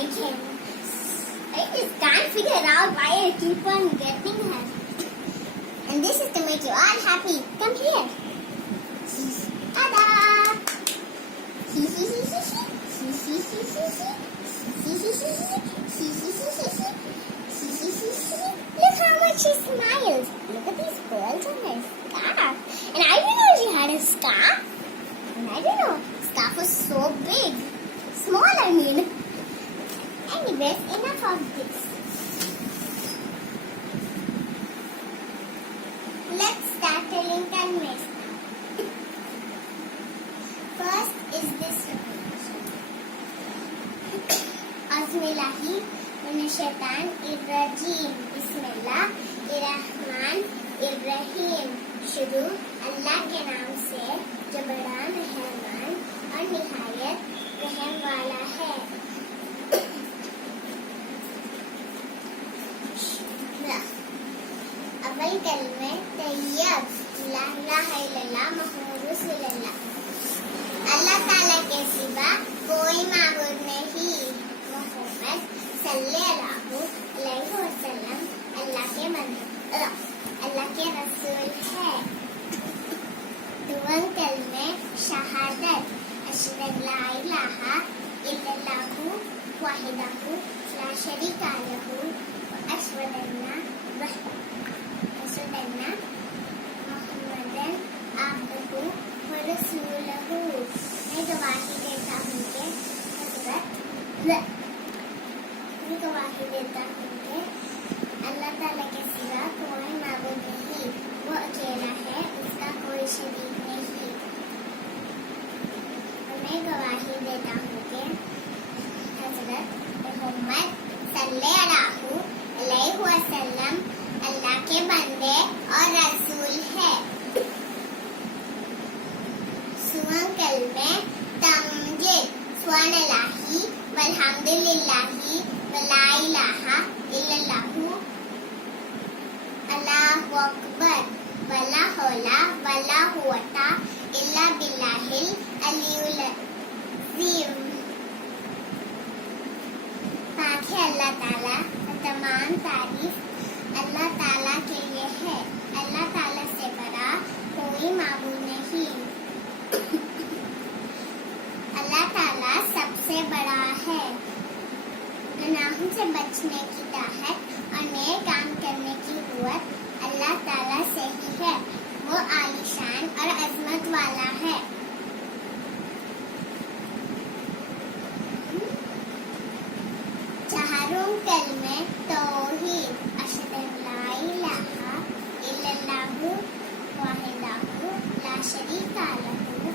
like him. I just can't figure out why I keep on getting her. And this is to make you all happy. Come here. Ta-da! Look how much she smiles. Look at these pearls on her scarf. And I didn't know she had a scarf. And I didn't know scarf was so big. Small, I mean. Anyways, enough of this. Let's start telling conveys now. First is this repetition. Azmillahi minashaitan irrajim. Bismillah irrahman irrahim. शुरू अल्लाह के नाम से जो बड़ा मेहरबान और निहायत रहम वाला है. अव्वल कलमे तैयब ला इलाहा इल्लल्लाह मुहम्मद रसूलुल्लाह. अल्लाह ताला के सिवा कोई माबूद नहीं. मोहम्मद सल्लल्लाहु अलैहि वसल्लम अल्लाह के बंदे अल्लाह के रसूल है. दुआ कलमे शहादत अशहदु ला इलाहा इल्लल्लाहु वाहिदहु ला शरीका लहु व अशहदु अन्ना मुहम्मदन अब्दुहु व रसूलुहु. मैं गवाही देता हूँ कि अल्लाह ताला के सिवा कोई माबूद नहीं. वो अकेला है, उसका कोई शरीक नहीं. और मैं गवाही देता हूँ कि हजरत मोहम्मद सल्लल्लाहु अलैहि वसल्लम अल्लाह के बंदे और रसूल है. सुबह कलमे तमजीद सुब्हानल्लाहि वल्हम्दुलिल्लाहि वला इलाहा इल्लल्लाहु अल्लाहु अकबर वला हौला वला कुव्वता इल्ला बिल्लाहिल अलियुल अज़ीम. पाक है अल्लाह ताला, तमाम तारीफ अल्लाह ताला के लिए है. अल्लाह ताला से बड़ा कोई माबूद नहीं. अल्लाह ताला सबसे बड़ा है. गुनाहों से बचने की ताकत और नए काम करने की कुव्वत अल्लाह ताला से ही है. वो आलीशान और अजमत वाला है. चारों कलमे तौहीद अशहदु ला इलाहा इल्लल्लाहु वाहिदहु ला शरीका लहु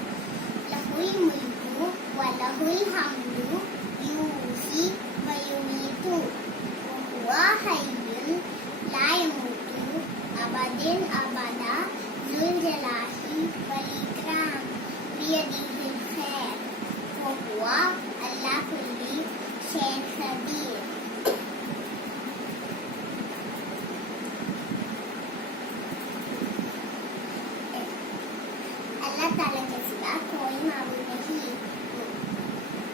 लहुल मुल्कु व लहुल हम्दु युहयी व युमीतु व हुवा हय्युन ला यमूतु अबदन अबदा ज़ुल जलाली वल इकराम बियदिहिल खैर व हुवा अला कुल्ली शैइन खबीर. अल्लाह ताला के सिवा कोई माबूद नहीं.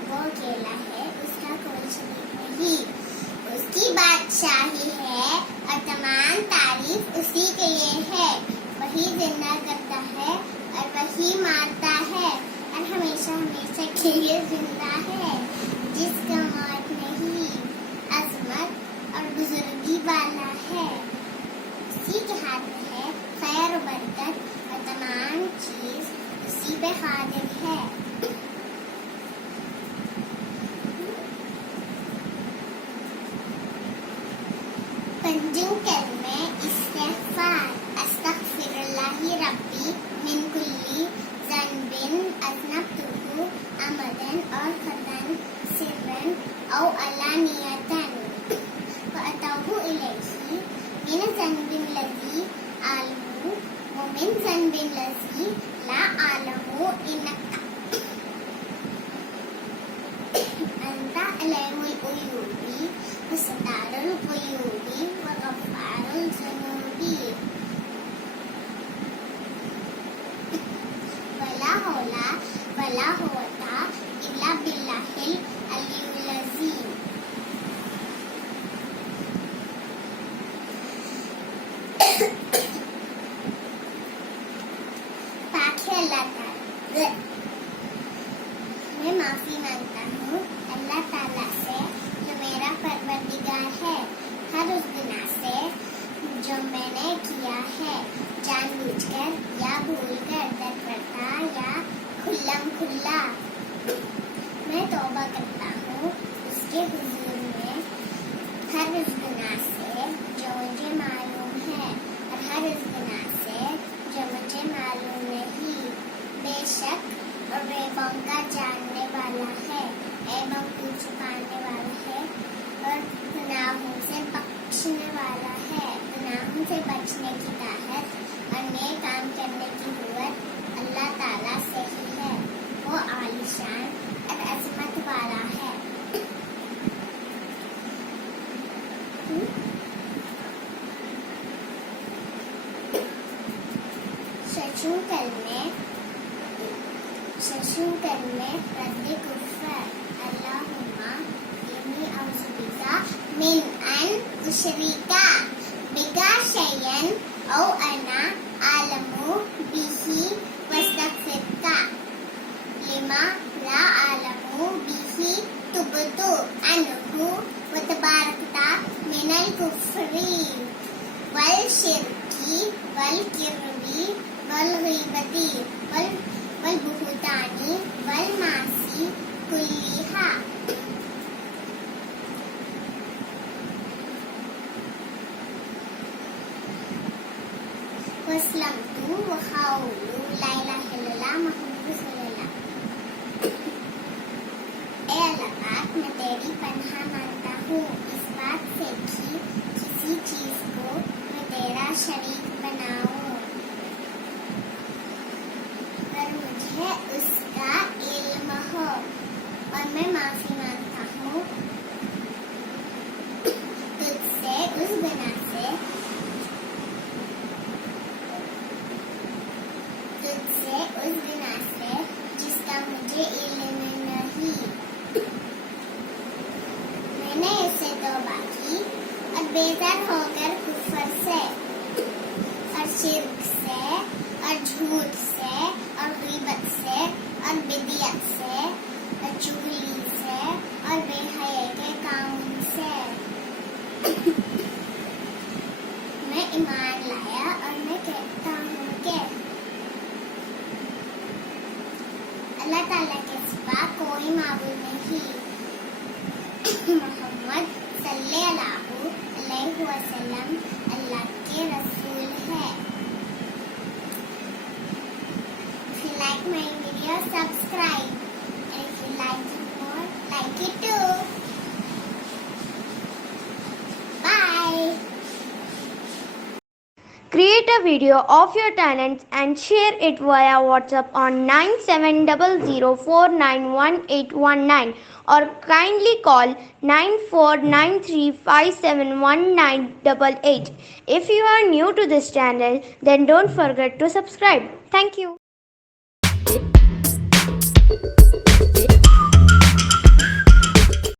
वो अकेला है, उसका कोई शरीक नहीं. उसकी बादशाही है और तमाम तारीफ उसी के लिए है. वही जिंदा करता है और वही मारता है और हमेशा हमेशा के लिए जिंदा है. जिसका मौत नहीं, अजमत और बुजुर्गी वाला है. उसी के हाथ में है खैर और बरकत और तमाम चीज उसी पे कादिर है. पंजुम कलमे इस्तिग़फ़ार अस्तग़फ़िरुल्लाहि रब्बी मिन कुल्ली ज़न्बिन अज़नबतुहु अमदन और ख़तन सिर्रन औ अलानियतन व अतूबु इलैहि मिन ज़न्बिन लज़ी आलमु व मिन ज़न्बिन लज़ी ला आलमु इन्नका अंता अलैमुल उयूबी व सतारुल ग़ुयूबी व गफ़्फ़ारुल ज़ुनूबी. वला हौला वला कुव्वता इल्ला बिल्लाहिल अलियुल अज़ीम. करने की कुव्वत अल्लाह ताला से ही है। वो आलिशान और अजमत वाला है। शशुकल में रद्द कुफ्र अल्लाहुम्मा इन्नी अऊज़ु बिका मिन अन उशरिका बिका शय्यन औ अना आलमु बिही वस्तगफिरका लिमा ला आलमु बिही तुबतु अनहु व तबारकता मिनल कुफ्री वल शिरकी वल किरबी वल गीबती वल बुहतानी वल मासी कुल्लिहा। वस्लमतु व क़ौलु ला इलाहा इल्लल्लाह मुहम्मदुर रसूलुल्लाह। ए अल्लाह पाक, मैं तेरी पनाह मांगता हूँ इस बात से कि किसी चीज को मैं तेरा शरीक बनाऊं पर मुझे उसका इल्म हो, और मैं माफी मांगता हूँ तुझसे उस गुनाह से जिसका मुझे इल्म नहीं। मैंने इससे तौबा की और बेजार होकर कुफ्र से और शिर्क से और झूठ से और गीबत से और बिदियत से और चुगली से और बेहया के कामों से मैं ईमान लाया और मैं कहता हूँ कि अल्लाह ताला के सिवा कोई माबूद नहीं। मोहम्मद सल्लल्लाहु अलैहि वसल्लम अल्लाह के रसूल है। If you like my video, subscribe. And if you like it more, like it too. Bye. Create a video of your talents and share it via WhatsApp on 9700491819 or kindly call 9493571988. If you are new to this channel, then don't forget to subscribe. Thank you.